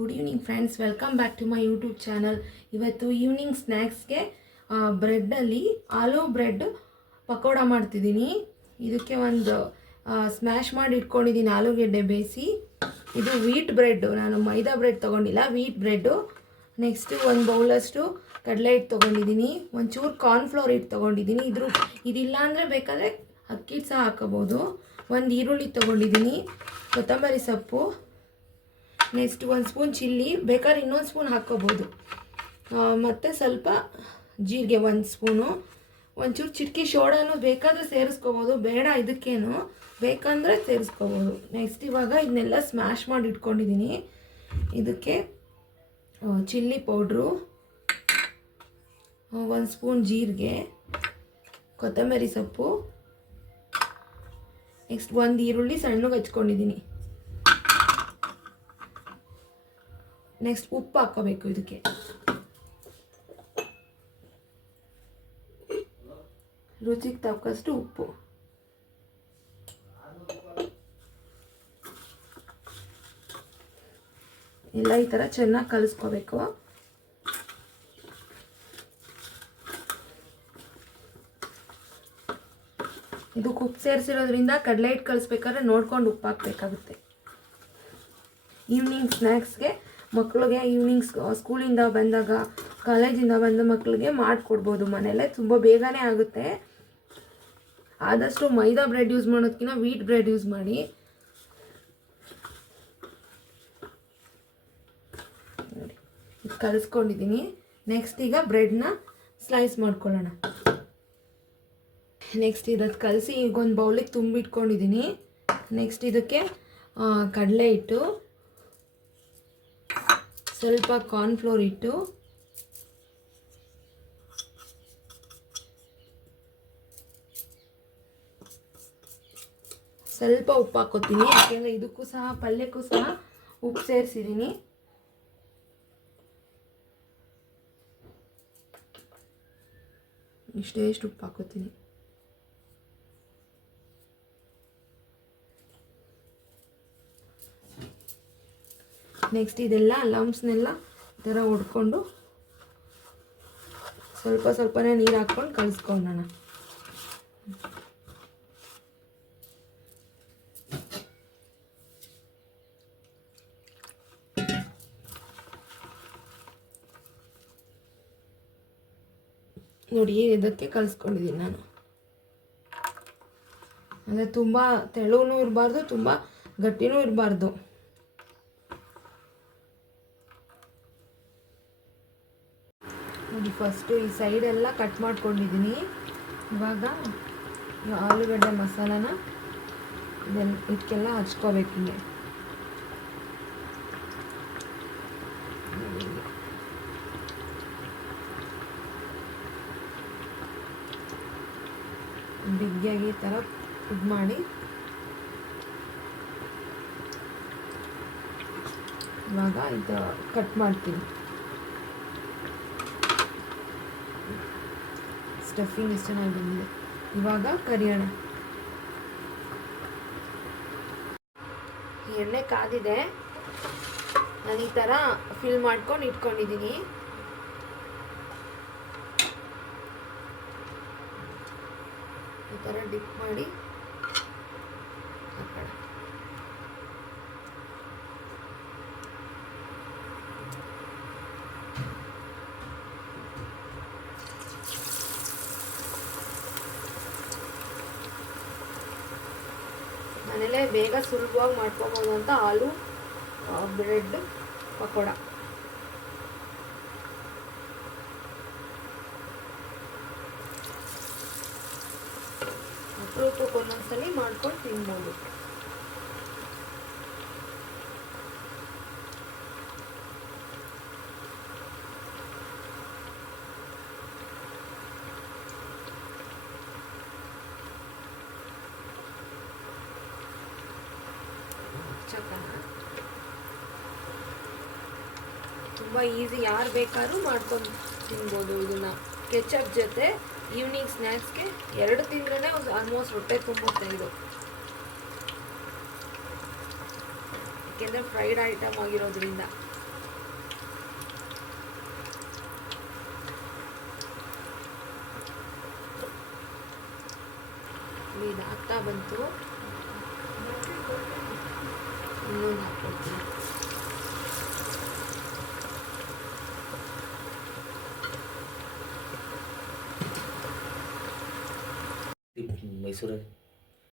Good evening friends, welcome back to my YouTube channel. ಇವತ್ತು evening ಸ್ನ್ಯಾಕ್ಸ್ಗೆ ಬ್ರೆಡ್ಡಲ್ಲಿ aloo bread pakoda ಮಾಡ್ತಿದ್ದೀನಿ. ಇದಕ್ಕೆ ಒಂದು ಸ್ಮ್ಯಾಶ್ ಮಾಡಿ ಇಟ್ಕೊಂಡಿದ್ದೀನಿ ಆಲೂಗೆಡ್ಡೆ ಬೇಯಿಸಿ. ಇದು ವೀಟ್ ಬ್ರೆಡ್ಡು, ನಾನು ಮೈದಾ ಬ್ರೆಡ್ ತೊಗೊಂಡಿಲ್ಲ, ವೀಟ್ ಬ್ರೆಡ್ಡು. ನೆಕ್ಸ್ಟು ಒಂದು ಬೌಲಷ್ಟು ಕಡಲೆ ಹಿಟ್ಟು ತೊಗೊಂಡಿದ್ದೀನಿ, ಒಂಚೂರು ಕಾರ್ನ್ಫ್ಲೋರ್ ಹಿಟ್ಟು ತೊಗೊಂಡಿದ್ದೀನಿ. ಇದಿಲ್ಲ ಅಂದರೆ ಬೇಕಾದರೆ ಅಕ್ಕಿ ಹಿಟ್ಟು ಸಹ ಹಾಕೋಬೋದು. ಒಂದು ಈರುಳ್ಳಿ ತೊಗೊಂಡಿದ್ದೀನಿ, ಕೊತ್ತಂಬರಿ ಸೊಪ್ಪು, ನೆಕ್ಸ್ಟ್ 1 ಸ್ಪೂನ್ ಚಿಲ್ಲಿ, ಬೇಕಾದ್ರೆ ಇನ್ನೊಂದು ಸ್ಪೂನ್ ಹಾಕ್ಕೋಬೋದು, ಮತ್ತು ಸ್ವಲ್ಪ ಜೀರಿಗೆ 1 ಸ್ಪೂನು, ಒಂಚೂರು ಚಿಟಕಿ ಸೋಡಾನು ಬೇಕಾದರೆ ಸೇರಿಸ್ಕೋಬೋದು, ಬೇಡ ಇದಕ್ಕೇನು, ಬೇಕಂದರೆ ಸೇರಿಸ್ಕೋಬೋದು. ನೆಕ್ಸ್ಟ್ ಇವಾಗ ಇದನ್ನೆಲ್ಲ ಸ್ಮ್ಯಾಶ್ ಮಾಡಿ ಇಟ್ಕೊಂಡಿದ್ದೀನಿ. ಇದಕ್ಕೆ ಚಿಲ್ಲಿ ಪೌಡ್ರು, 1 ಸ್ಪೂನ್ ಜೀರಿಗೆ, ಕೊತ್ತಂಬರಿ ಸೊಪ್ಪು, ನೆಕ್ಸ್ಟ್ 1 ಈರುಳ್ಳಿ ಸಣ್ಣಗೆ ಹಚ್ಕೊಂಡಿದ್ದೀನಿ. ನೆಕ್ಸ್ಟ್ ಉಪ್ಪು ಹಾಕ್ಕೋಬೇಕು. ಇದಕ್ಕೆ ರುಚಿಗೆ ತಕ್ಕಷ್ಟು ಉಪ್ಪು. ಎಲ್ಲ ಈ ಥರ ಚೆನ್ನಾಗಿ ಕಲಿಸ್ಕೋಬೇಕು. ಇದು ಉಪ್ಪು ಸೇರಿಸಿರೋದ್ರಿಂದ ಕಡಲೆ ಹಿಟ್ಟು ಕಲಿಸ್ಬೇಕಾದ್ರೆ ನೋಡ್ಕೊಂಡು ಉಪ್ಪು ಹಾಕಬೇಕಾಗುತ್ತೆ. ಈವ್ನಿಂಗ್ ಸ್ನ್ಯಾಕ್ಸ್ಗೆ ಮಕ್ಕಳಿಗೆ ಈವ್ನಿಂಗ್ ಸ್ಕೂಲಿಂದ ಬಂದಾಗ, ಕಾಲೇಜಿಂದ ಬಂದ ಮಕ್ಕಳಿಗೆ ಮಾಡಿಕೊಡ್ಬೋದು ಮನೆಯಲ್ಲೇ, ತುಂಬ ಬೇಗನೆ ಆಗುತ್ತೆ. ಆದಷ್ಟು ಮೈದಾ ಬ್ರೆಡ್ ಯೂಸ್ ಮಾಡೋದಕ್ಕಿಂತ ವೀಟ್ ಬ್ರೆಡ್ ಯೂಸ್ ಮಾಡಿ. ನೋಡಿ, ಇದು ಕಲಿಸ್ಕೊಂಡಿದ್ದೀನಿ. ನೆಕ್ಸ್ಟ್ ಈಗ ಬ್ರೆಡ್ನ ಸ್ಲೈಸ್ ಮಾಡ್ಕೊಳ್ಳೋಣ. ನೆಕ್ಸ್ಟ್ ಇದಕ್ಕೆ ಕಲಸಿ ಈಗ ಒಂದು ಬೌಲಿಗೆ ತುಂಬಿಟ್ಕೊಂಡಿದ್ದೀನಿ. ನೆಕ್ಸ್ಟ್ ಇದಕ್ಕೆ ಕಡಲೆ ಹಿಟ್ಟು, ಸ್ವಲ್ಪ ಕಾರ್ನ್ಫ್ಲೋರ್ ಹಿಟ್ಟು, ಸ್ವಲ್ಪ ಉಪ್ಪು ಹಾಕ್ಕೋತೀನಿ, ಯಾಕೆಂದರೆ ಇದಕ್ಕೂ ಸಹ ಪಲ್ಯಕ್ಕೂ ಸಹ ಉಪ್ಪು ಸೇರಿಸಿದ್ದೀನಿ. ಇಷ್ಟು ಉಪ್ಪು ಹಾಕ್ಕೋತೀನಿ. ನೆಕ್ಸ್ಟ್ ಇದೆಲ್ಲ ಲಂಪ್ಸ್ನೆಲ್ಲ ಈ ಥರ ಹೊಡ್ಕೊಂಡು ಸ್ವಲ್ಪನೇ ನೀರು ಹಾಕ್ಕೊಂಡು ಕಲಿಸ್ಕೊಳ್ಳೋಣ. ನೋಡಿ, ಇದಕ್ಕೆ ಕಲಿಸ್ಕೊಂಡಿದ್ದೀನಿ ನಾನು. ಅಂದರೆ ತುಂಬ ತೆಳುವೂ ಇರಬಾರ್ದು, ತುಂಬ ಗಟ್ಟಿನೂ ಇರಬಾರ್ದು. ನೋಡಿ, ಫಸ್ಟು ಈ ಸೈಡೆಲ್ಲ ಕಟ್ ಮಾಡ್ಕೊಂಡಿದ್ದೀನಿ. ಇವಾಗ ಆಲೂಗಡ್ಡೆ ಮಸಾಲಾನ ಇದಕ್ಕೆಲ್ಲ ಹಚ್ಕೋಬೇಕು. ಹಿಂಗೆ ಬಿಗ್ಗಿಯಾಗಿ ಈ ಥರ ಇದು ಮಾಡಿ ಇವಾಗ ಇದು ಕಟ್ ಮಾಡ್ತೀನಿ. ಸ್ಟಫಿಂಗ್ ಎಷ್ಟು ಚೆನ್ನಾಗಿ ಬಂದಿದೆ. ಇವಾಗ ಕರಿಯೋಣ. ಎಣ್ಣೆ ಕಾದಿದೆ, ನಾನು ಈ ಥರ ಫಿಲ್ ಮಾಡ್ಕೊಂಡು ಇಟ್ಕೊಂಡಿದ್ದೀನಿ. ಈ ಥರ ಡಿಪ್ ಮಾಡಿ ಹಾಕೋಣ. ಮನೇಲೆ ಬೇಗ ಸುಲಭವಾಗಿ ಮಾಡ್ಕೊಬೋದು ಅಂತ ಆಲೂ ಬ್ರೆಡ್ ಪಕೋಡ. ಅಪರೂಪಕ್ಕೆ ಒಂದೊಂದ್ಸಲಿ ಮಾಡ್ಕೊಂಡು ತಿನ್ಬೋದು. ತುಂಬ ಈಸಿ, ಯಾರು ಬೇಕಾದ್ರೂ ಮಾಡ್ಕೊಂಡು ತಿನ್ಬೋದು. ಇದನ್ನು ಕೆಚಪ್ ಜೊತೆ ಈವ್ನಿಂಗ್ ಸ್ನ್ಯಾಕ್ಸ್ಗೆ 2 ತಿಂದ್ರೇ ಒಂದು ಆಲ್ಮೋಸ್ಟ್ ಹೊಟ್ಟೆ ತುಂಬುತ್ತೆ ಇದು. ಯಾಕೆಂದರೆ ಫ್ರೈಡ್ ಐಟಮ್ ಆಗಿರೋದ್ರಿಂದ. ಇದು ಆಗ್ತಾ ಬಂತು. ಇನ್ನೊಂದು ಹಾಕ್ಕೊಡ್ತೀನಿ. ಮೈಸೂರಲ್ಲಿ